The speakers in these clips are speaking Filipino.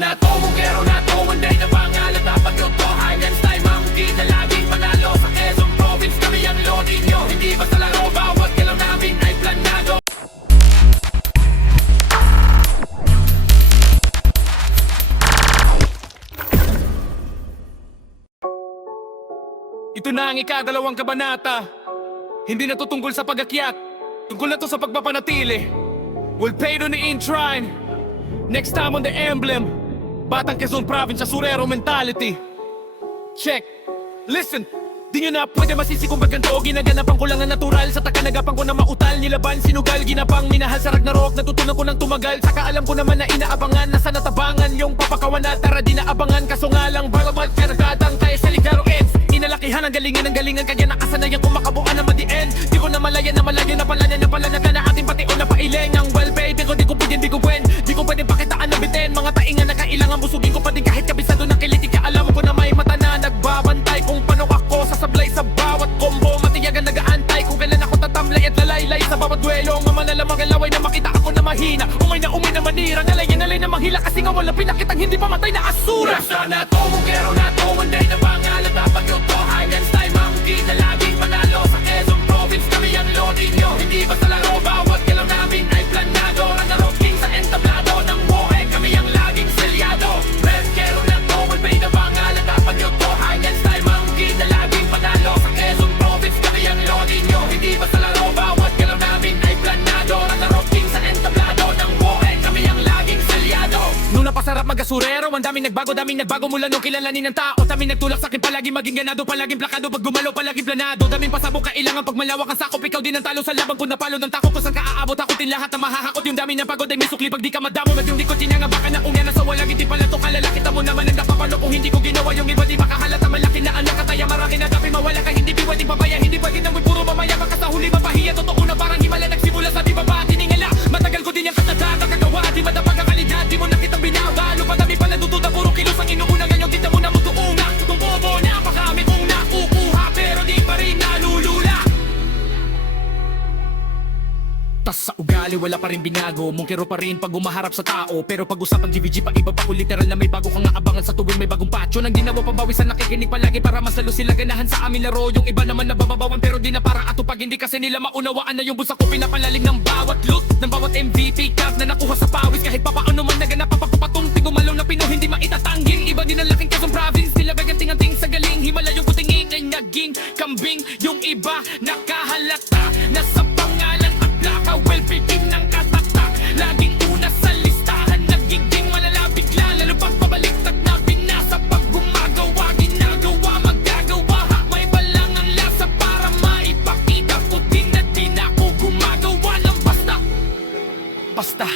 na to, bumbero na to, one day na pangalan na pagluto. Highlands time, mangkin na laging panalo. Sa Quezon Province kami ang lodi nyo. Hindi basta laro, bawat kilaw namin ay planado. Ito na ang ikadalawang kabanata. Hindi na to tungkol sa pag-akyat, tungkol na to sa pagpapanatili. We'll pay to the in-shrine. Next time on the emblem, Batang Quezon Province, Asurero mentality. Check. Listen. Di nyo na pwede masisi kung ba't ganito. Ginaganapan ko lang ang natural. Sa takanagapan ko na mautal. Nilaban, sinugal, ginapang minahal sa Ragnarok. Natutunan ko ng tumagal. Saka alam ko naman na inaabangan. Nasa natabangan yung papakawan na tara di naabangan. Kaso nga lang bagamat ka nagatang tayo sa ligaro ends. Inalakihan ang galingan kaya nakasanayan kung makabuan na madiin. Di ko na malayan na malayo na pala na ating pati o na pailing. Ang well baby ko di ko pwede, di ko pwede. Di ko pwede pakitaan na bitin. Mga taingan na kailangan busugin ko pa din kahit kabisado ng kiliti. Kaya alam ko na may mata na nagbabantay kung paano ako sasablay sa bawat combo. Matiyagan nag-aantay kung kailan ako tatamlay at lalaylay sa bawat duelo. Ang mamalalamang galaway na makita ako na mahina. Umay na manira, nalay na manghila. Kasi nga walang pinakitang hindi pamatay na asura. Rasa na to, bumbero na to, one day na pangalan na pagluto. Highlands time, mangkin na laging panalo. Sa Quezon Province kami ang lodi nyo. Hindi basta laro, bawat kilaw namin ay planado. Ragnarok king sa entablado ng buhay, kami ang laging selyado. Beskero na to, one day na pangalan na pagluto. Highlands time, mangkin na laging panalo. Sa Quezon Province kami ang lodi nyo. Hindi basta laro, bawat kilaw namin ay planado. Ragnarok king sa entablado ng buhay, kami ang laging selyado. Nung napasarap mag-asurero, ang daming nagbago mula nung kilalanin ng tao. Daming nagtulak sa akin palagi maging ganado, palaging plakado. Pag gumalaw palaging planado, daming pasabok kailangan pag malawak ang sakop. Ikaw din ang talo sa laban kung napalo ng takot. Kung saan ka aabot, takotin lahat na mahahakot. Yung dami ng pagod ay may sukli pag di ka madamo. Mag yung likod, sinanga baka na ungya na sa walang hindi pala to kalala. Kita mo naman ang napapalo kung hindi ko ginawa yung iba. Di makahalata malaki na anak kataya marami na dapat mawala ka. Hindi pwedeng papaya, hindi pwedeng nang puro mamaya. Baka sa huli mapahiya, totoo na parang himala. Nagsimula sa di baba, tiningala. Matagal ko din yung katataga kagawa. Di madapag ang kalidad, di mo nakitang binaga. Lupa dami pala dutuda, puro kilos ang inuuna. Ngayon kita mo na mutuunga. Kung bobo na, baka kami kung nakukuha. Pero di pa rin nalulula. Tas sa ugali wala pa rin binago. Mungkero pa rin pag umaharap sa tao. Pero pag usapang GVG pa iba pa ko literal na may bago kang aabangan sa tuwing may bagong patcho. Nang ginawa pabawisan nakikinig palagi para mas lalo sila ganahan sa amin laro. Yung iba naman nabababawan pero di na para ato. Pag hindi kasi nila maunawaan na yung busa ko pinapalalim ng bawat loot. Ng bawat MVP cup na nakuha sa pawis. Kahit papaano man naganap papakupatungting gumalaw na Pinoy hindi maitatanging. Iba din ang laking Quezon Province. Nila gaganting-anting sa galing. Himala yung putingin ay naging kambing. Yung iba nakahalata na sa pangalan at plaka. Well picking ng katatak. Laging una sa listahan. Nagiging malala bigla. Lalo pang pabaliktad na binasa. Pag gumagawa, ginagawa, magagawa. May balang ang lasa para maipakita ko din na din ako gumagawa ng basta. Basta.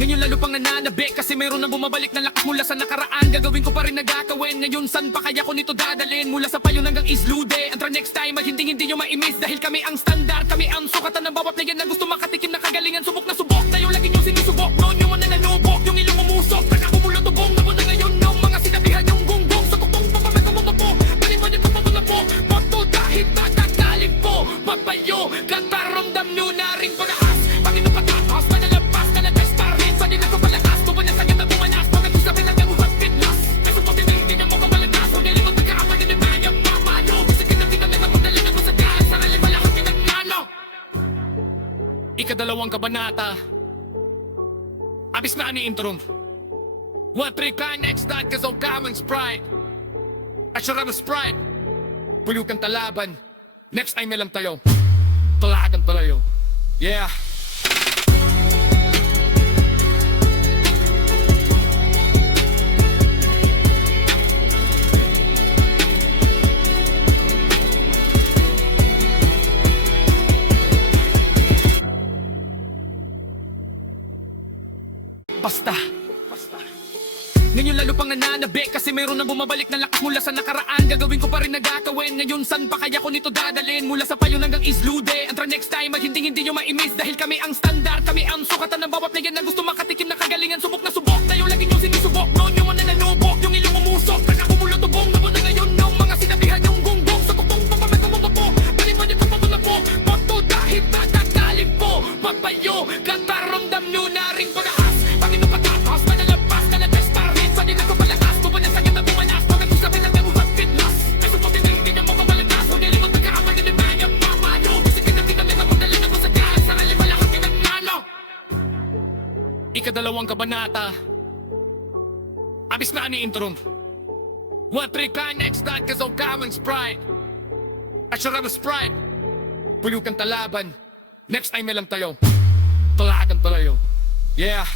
Ngayon lalo pang nananabi kasi mayroon nang bumabalik na lakas mula sa nakaraan. Gagawin ko pa rin nagakawin. Ngayon san pa kaya ko nito dadalhin? Mula sa payon hanggang islude. Until next time ay hindi nyo ma-imiss. Dahil kami ang standard, kami ang sukatan ng bawat playan na gusto makatikim na kagalingan. Subok na subok, tayo lagi nyo sinusubok. Noon yung manananubok, yung ilong umusok. Nakakumulo tubong, nabon na ngayon ng mga sinabihan yung gunggong. Sa tukong pagpapagamo na po, palimod yung kapag na po. Pato dahil tatagaling po. Papayo, kataramdam nyo na rin panaas. Panginoon patatas, manalabas ka na testar. Pwede na ko palakas, tubo na sagad na bumanas. Pagkat usapin lang ang uhas fitness. Kaso po tinigin na mo kamalagas. Kung nilipot pagkakapag na mayang mamayo. Kasi kinatina na magdala na ko sa dahil. Sarali malakang pinagnano. Ikadalawang kabanata. Abis na ni intro. 1-3 ka next time kasi ang kamang Sprite. At siya rama Sprite. Pulukan talaban. Next time lang tayo. Talagan tayo. Yeah. Basta. Ngayon lalo pang nananabi kasi mayroon nang bumabalik na lakas mula sa nakaraan. Gagawin ko pa rin nagakawin. Ngayon san pa kaya ko nito dadalhin? Mula sa payon hanggang islude. Until next time ay hindi nyo ma-imiss. Dahil kami ang standard, kami ang sukatan ng bawat playan na gusto makatikim na kagalingan. Subok na subok, tayo lagi nyo sinusubok. Noon yung manananubok, yung ilong umusok. Nakakumulo tubong, nabon na ngayon ng mga sinabihan yung gunggong. Sa tukong pagpapagamo na po, palimod yung kapag na po. Pato dahil tatagaling po. Papayo, kataramdam nyo na rin panaas. Panginoon patatas, manalab ikadalawang kabanata. Abis na ni intro. What three kind next that cause of common sprite. Asyara na sprite. Puyo kang talaban. Next time lang tayo. Talagan tayo. Yeah.